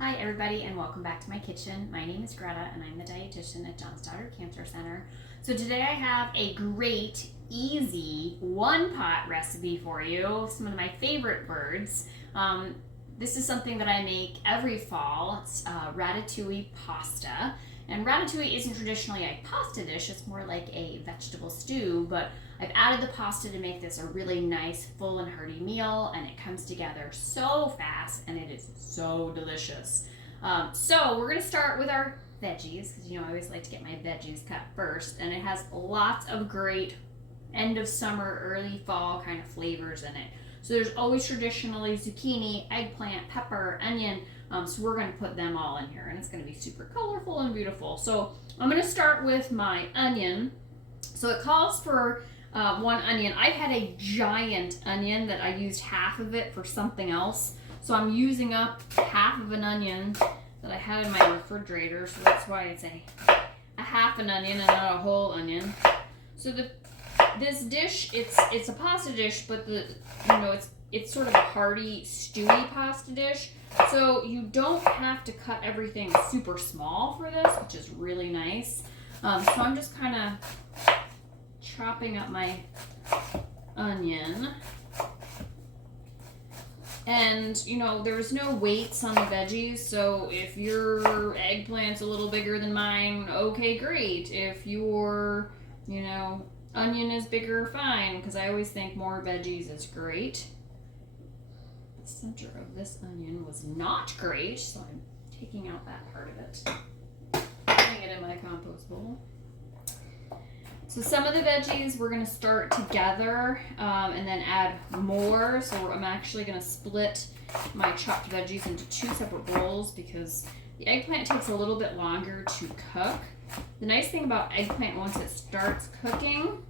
Hi everybody and welcome back to my kitchen. My name is Greta and I'm the dietitian at John Stoddard Cancer Center. So today I have a great, easy one-pot recipe for you. Some of my favorite birds. This is something that I make every fall. It's Ratatouille Pasta. And Ratatouille isn't traditionally a pasta dish, it's more like a vegetable stew, but I've added the pasta to make this a really nice, full and hearty meal, and it comes together so fast, and it is so delicious. So we're gonna start with our veggies, because I always like to get my veggies cut first, and it has lots of great end of summer, early fall kind of flavors in it. So there's always traditionally zucchini, eggplant, pepper, onion, so we're going to put them all in here, and it's going to be super colorful and beautiful. So I'm going to start with my onion. So it calls for one onion. I had a giant onion that I used half of it for something else. So I'm using up half of an onion that I had in my refrigerator, so that's why it's a half an onion and not a whole onion. So this dish, it's a pasta dish, but it's sort of a hearty, stewy pasta dish. So you don't have to cut everything super small for this, which is really nice. So I'm just kind of chopping up my onion. And, there's no weights on the veggies, so if your eggplant's a little bigger than mine, okay, great. If your, onion is bigger, fine, because I always think more veggies is great. The center of this onion was not great, so I'm taking out that part of it, putting it in my compost bowl. So some of the veggies we're going to start together and then add more. So I'm actually going to split my chopped veggies into two separate bowls because the eggplant takes a little bit longer to cook. The nice thing about eggplant, once it starts cooking,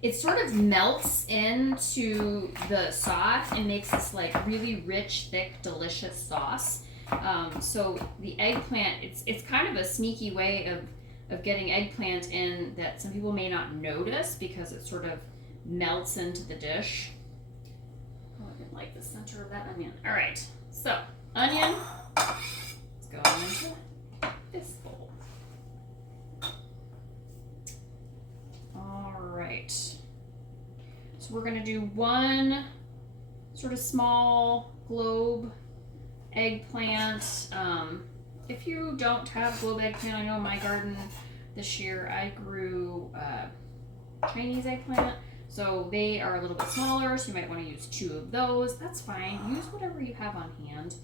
it sort of melts into the sauce and makes this like really rich, thick, delicious sauce. So the eggplant, it's kind of a sneaky way of getting eggplant in that some people may not notice because it sort of melts into the dish. Oh, I didn't like the center of that onion. All right, so onion, let's go into this bowl. All right, so we're gonna do one sort of small globe eggplant. If you don't have globe eggplant, I know in my garden this year I grew Chinese eggplant, so they are a little bit smaller, so you might want to use two of those. That's fine. Use whatever you have on hand.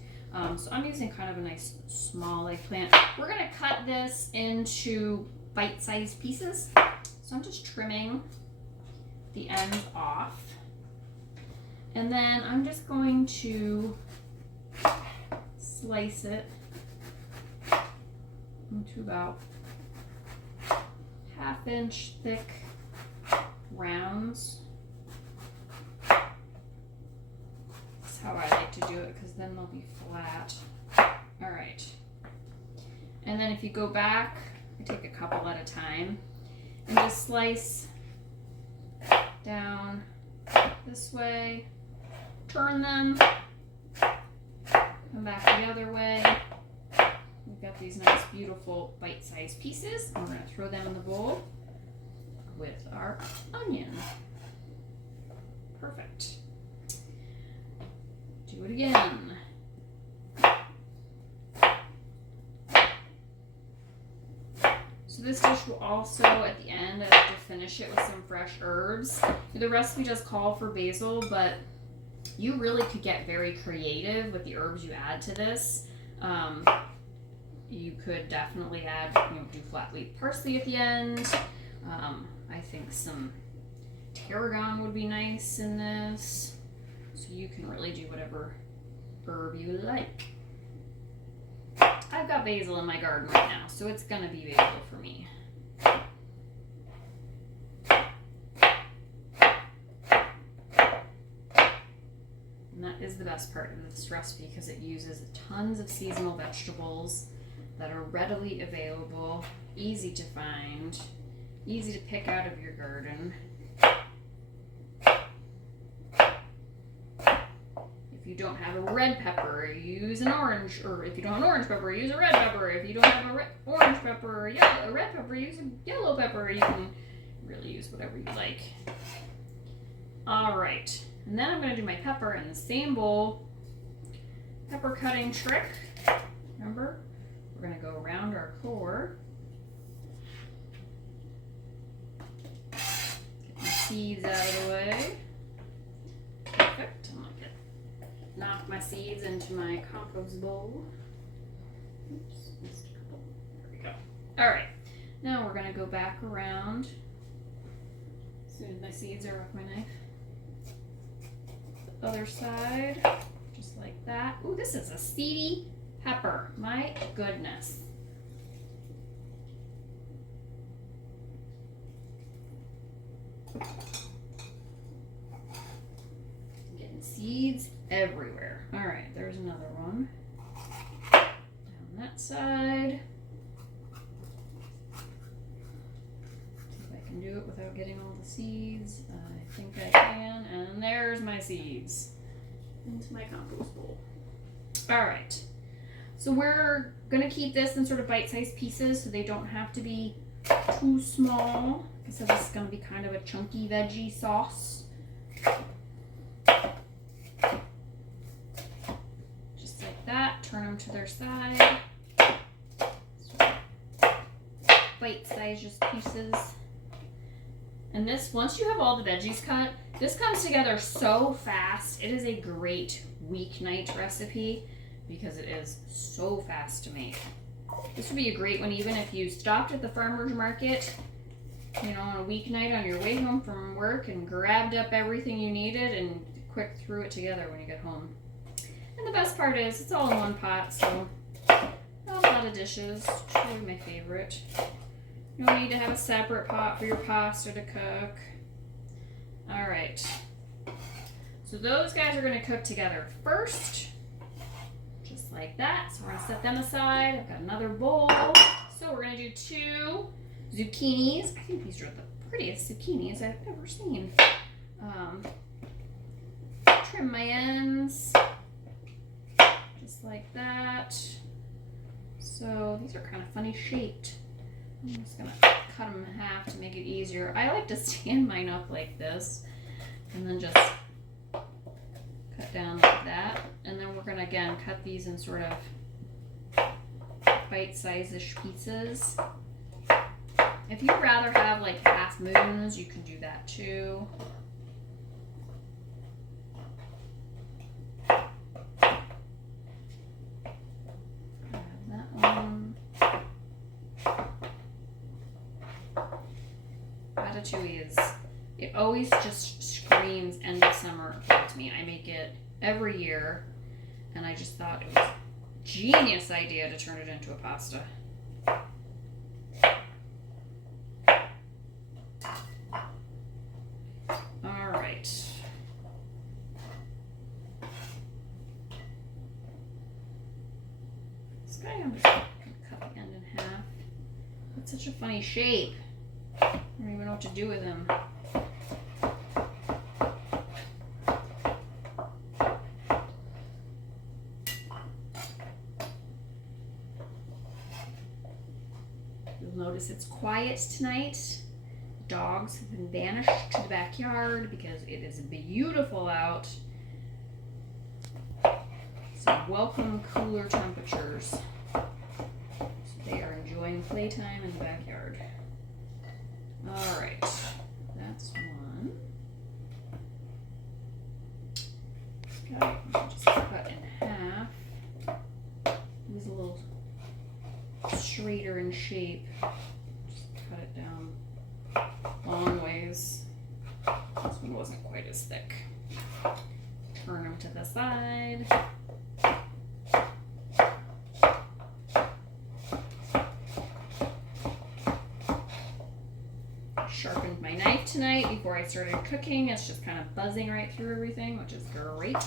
So I'm using kind of a nice small eggplant. We're going to cut this into bite-sized pieces, so I'm just trimming the ends off, and then I'm just going to slice it into about 1/2 inch thick rounds. That's how I like to do it because then they'll be flat. All right. And then if you go back, I take a couple at a time and just slice down this way, turn them, come back the other way. We've got these nice, beautiful, bite-sized pieces, and we're going to throw them in the bowl with our onion. Perfect. Do it again. So this dish will also, at the end, I like to finish it with some fresh herbs. The recipe does call for basil, but you really could get very creative with the herbs you add to this. You could definitely add, do flat leaf parsley at the end. I think some tarragon would be nice in this. So you can really do whatever herb you like. I've got basil in my garden right now, so it's gonna be basil for me. And that is the best part of this recipe because it uses tons of seasonal vegetables that are readily available, easy to find, easy to pick out of your garden. If you don't have a red pepper, use an orange. Or if you don't have an orange pepper, use a red pepper. If you don't have a orange pepper or a red pepper, use a yellow pepper. You can really use whatever you like. All right, and then I'm going to do my pepper in the same bowl. Pepper cutting trick. Remember, we're going to go around our core. Get my seeds out of the way. Perfect. I'm going to knock my seeds into my compost bowl. Oops, missed a couple. There we go. All right, now we're going to go back around. As soon as my seeds are off my knife. The other side, just like that. Ooh, this is a seedy pepper. My goodness. Getting seeds everywhere. All right, there's another one. Down that side. See if I can do it without getting all the seeds. I think I can. And there's my seeds into my compost bowl. All right. So we're going to keep this in sort of bite-sized pieces so they don't have to be too small. Like I said, this is going to be kind of a chunky veggie sauce. Just like that. Turn them to their side. Bite-sized just pieces. And this, once you have all the veggies cut, this comes together so fast. It is a great weeknight recipe because it is so fast to make. This would be a great one even if you stopped at the farmer's market, you know, on a weeknight on your way home from work and grabbed up everything you needed and quick threw it together when you get home. And the best part is it's all in one pot, so not a lot of dishes. It's probably my favorite. You don't need to have a separate pot for your pasta to cook. All right. So those guys are going to cook together first. Just like that. So we're going to set them aside. I've got another bowl. So we're going to do 2 zucchinis. I think these are the prettiest zucchinis I've ever seen. Trim my ends. Just like that. So these are kind of funny shaped. I'm just going to cut them in half to make it easier. I like to stand mine up like this and then just cut down like that. And then we're going to, again, cut these in sort of bite-size-ish pieces. If you'd rather have like half moons, you can do that too. Grab that one. Ratatouille it always just screams end of summer to me. I make it every year, and I just thought it was a genius idea to turn it into a pasta. All right. This guy, I'm just going to cut the end in half. It's such a funny shape. I don't even know what to do with him. You'll notice it's quiet tonight. Dogs have been banished to the backyard because it is beautiful out. So welcome cooler temperatures. So they are enjoying playtime in the backyard. All right, that's one. Okay, just cut in half. It was a little straighter in shape. Just cut it down long ways. This one wasn't quite as thick. Turn them to the side. Sharpened my knife tonight before I started cooking. It's just kind of buzzing right through everything, which is great.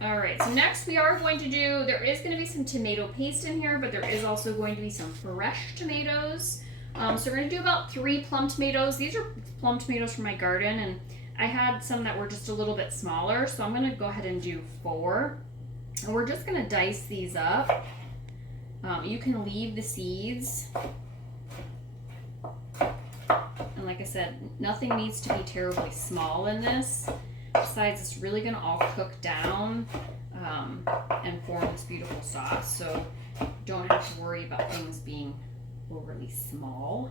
All right, so next we are going to do, there is going to be some tomato paste in here, but there is also going to be some fresh tomatoes. So we're going to do about 3 plum tomatoes. These are plum tomatoes from my garden, and I had some that were just a little bit smaller, so I'm gonna go ahead and do 4. And we're just gonna dice these up. You can leave the seeds. And like I said, nothing needs to be terribly small in this. Besides, it's really gonna all cook down and form this beautiful sauce. So don't have to worry about things being overly small.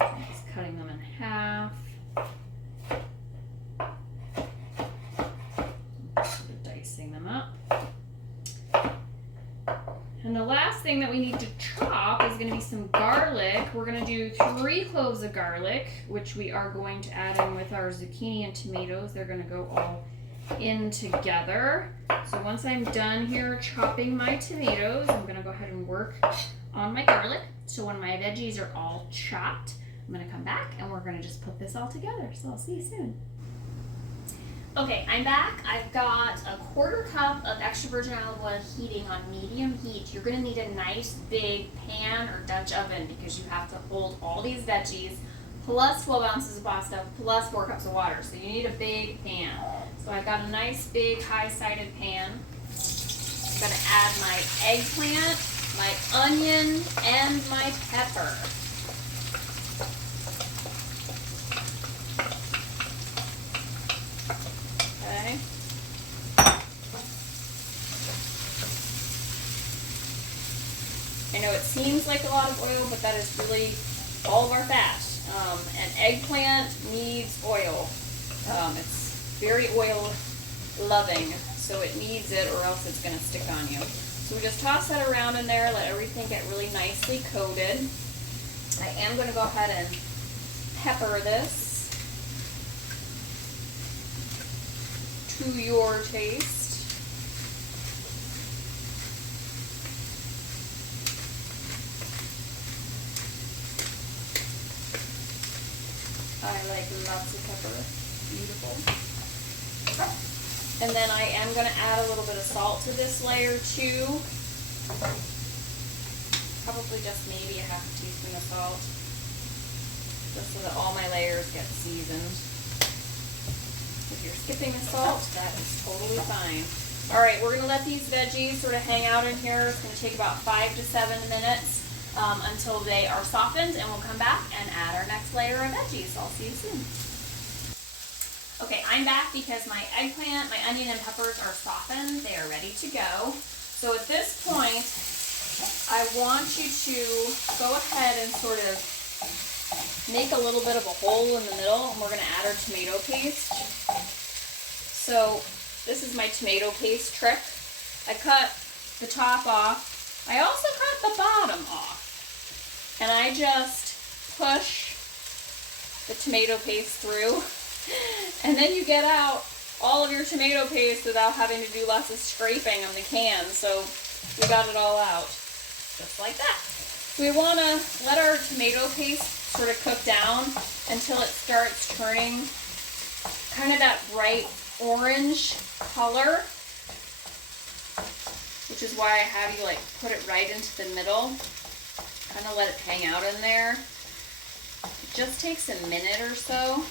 I'm just cutting them in half. Sort of dicing them up. And the last thing that we need to chop is going to be some garlic. We're going to do 3 cloves of garlic, which we are going to add in with our zucchini and tomatoes. They're going to go all in together. So once I'm done here chopping my tomatoes, I'm going to go ahead and work on my garlic. So when my veggies are all chopped, I'm going to come back and we're going to just put this all together. So I'll see you soon. Okay, I'm back. I've got a 1/4 cup of extra virgin olive oil heating on medium heat. You're going to need a nice big pan or Dutch oven because you have to hold all these veggies plus 12 ounces of pasta plus 4 cups of water. So you need a big pan. So I've got a nice big high-sided pan. I'm going to add my eggplant, my onion, and my pepper. Okay. I know it seems like a lot of oil, but that is really all of our fat. An eggplant needs oil. It's very oil loving, so it needs it or else it's going to stick on you. So we just toss that around in there, let everything get really nicely coated. I am going to go ahead and pepper this to your taste. I like lots of pepper. Beautiful. And then I am going to add a little bit of salt to this layer too. Probably just maybe a 1/2 teaspoon of salt. Just so that all my layers get seasoned. If you're skipping the salt, that is totally fine. Alright, we're going to let these veggies sort of hang out in here. It's going to take about 5 to 7 minutes until they are softened, and we'll come back and add our next layer of veggies. I'll see you soon. Okay, I'm back because my eggplant, my onion, and peppers are softened. They are ready to go. So at this point, I want you to go ahead and sort of make a little bit of a hole in the middle, and we're going to add our tomato paste. So this is my tomato paste trick. I cut the top off. I also cut the bottom off. And I just push the tomato paste through. And then you get out all of your tomato paste without having to do lots of scraping on the can. So we got it all out. Just like that. We want to let our tomato paste sort of cook down until it starts turning kind of that bright orange color, which is why I have you like put it right into the middle. Kind of let it hang out in there. It just takes a minute or so.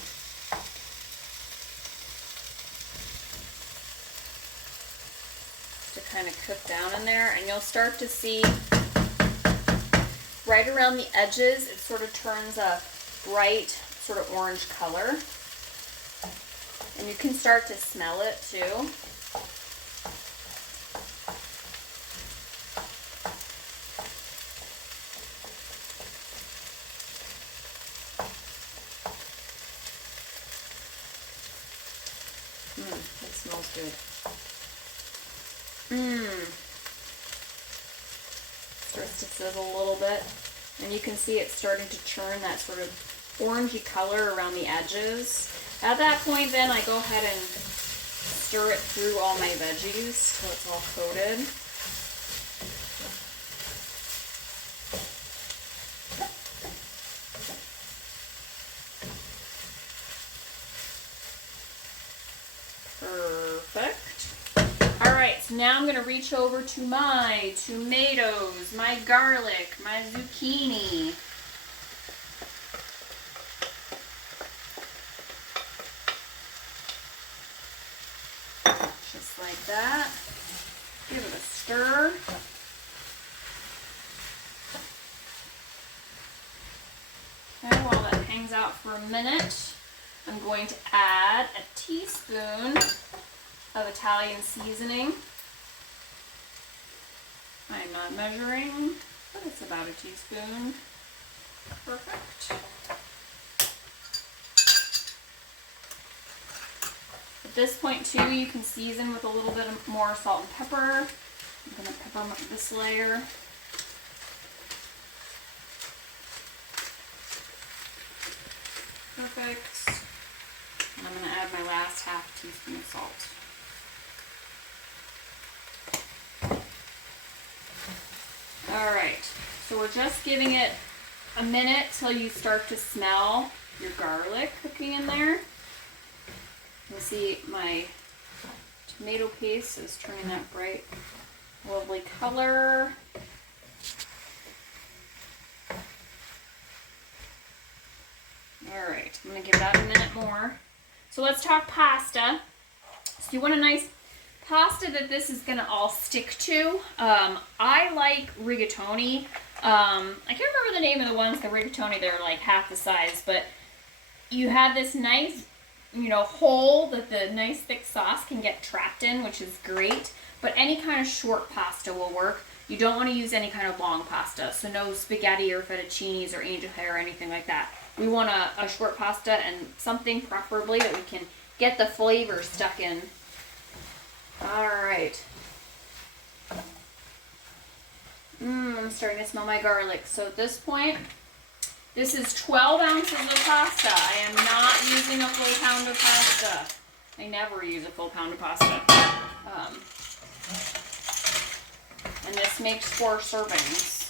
To kind of cook down in there, and you'll start to see right around the edges, it sort of turns a bright sort of orange color. And you can start to smell it too. It smells good. Starts to sizzle a little bit, and you can see it's starting to turn that sort of orangey color around the edges. At that point, then I go ahead and stir it through all my veggies so it's all coated. Perfect. Alright, so now I'm going to reach over to my tomatoes, my garlic, my zucchini. Give it a stir. Okay, while that hangs out for a minute, I'm going to add a teaspoon of Italian seasoning. I'm not measuring, but it's about a teaspoon. Perfect. At this point too, you can season with a little bit more salt and pepper. I'm going to pepper this layer. Perfect. And I'm going to add my last half teaspoon of salt. Alright, so we're just giving it a minute till you start to smell your garlic cooking in there. You see my tomato paste is turning that bright, lovely color. Alright, I'm going to give that a minute more. So let's talk pasta. So you want a nice pasta that this is going to all stick to. I like rigatoni. I can't remember the name of the ones, the rigatoni, they're like half the size, but you have this nice, hole that the nice thick sauce can get trapped in, which is great. But any kind of short pasta will work. You don't want to use any kind of long pasta, so no spaghetti or fettuccinis or angel hair or anything like that. We want a short pasta and something preferably that we can get the flavor stuck in. Alright. I'm starting to smell my garlic. So at this point, this is 12 ounces of pasta. I am not using a full pound of pasta. I never use a full pound of pasta. And this makes 4 servings.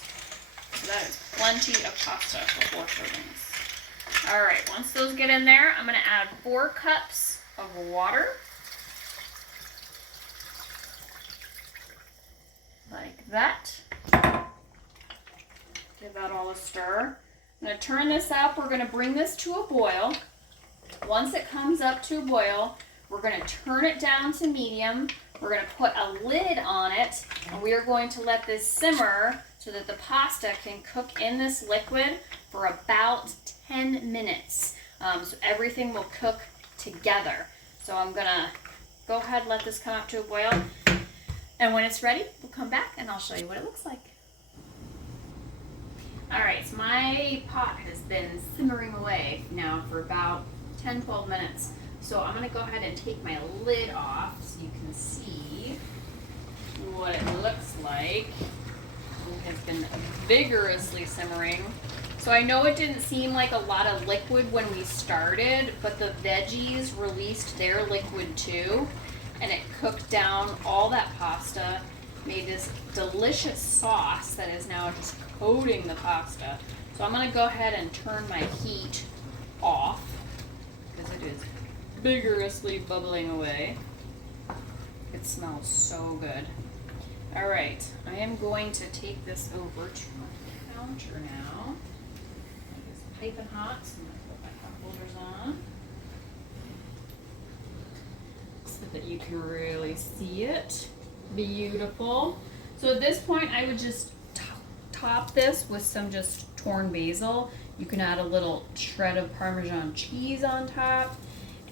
So that is plenty of pasta for 4 servings. Alright, once those get in there, I'm going to add 4 cups of water. Like that. Give that all a stir. I'm going to turn this up. We're going to bring this to a boil. Once it comes up to a boil, we're going to turn it down to medium. We're going to put a lid on it, and we are going to let this simmer so that the pasta can cook in this liquid for about 10 minutes. So everything will cook together. So I'm going to go ahead and let this come up to a boil. And when it's ready, we'll come back and I'll show you what it looks like. Alright, so my pot has been simmering away now for about 10-12 minutes. So I'm going to go ahead and take my lid off so you can see what it looks like. It has been vigorously simmering. So I know it didn't seem like a lot of liquid when we started, but the veggies released their liquid too. And it cooked down all that pasta, made this delicious sauce that is now just coating the pasta. So I'm going to go ahead and turn my heat off because it is vigorously bubbling away. It smells so good. Alright, I am going to take this over to my counter now. It's piping hot, so I'm going to put my cup holders on, so that you can really see it. Beautiful. So at this point, I would just top this with some just torn basil. You can add a little shred of Parmesan cheese on top,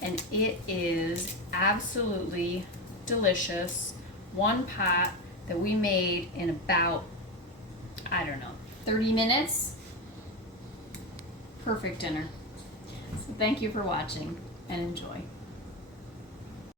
and it is absolutely delicious. One pot that we made in about, 30 minutes. Perfect dinner. So thank you for watching and enjoy.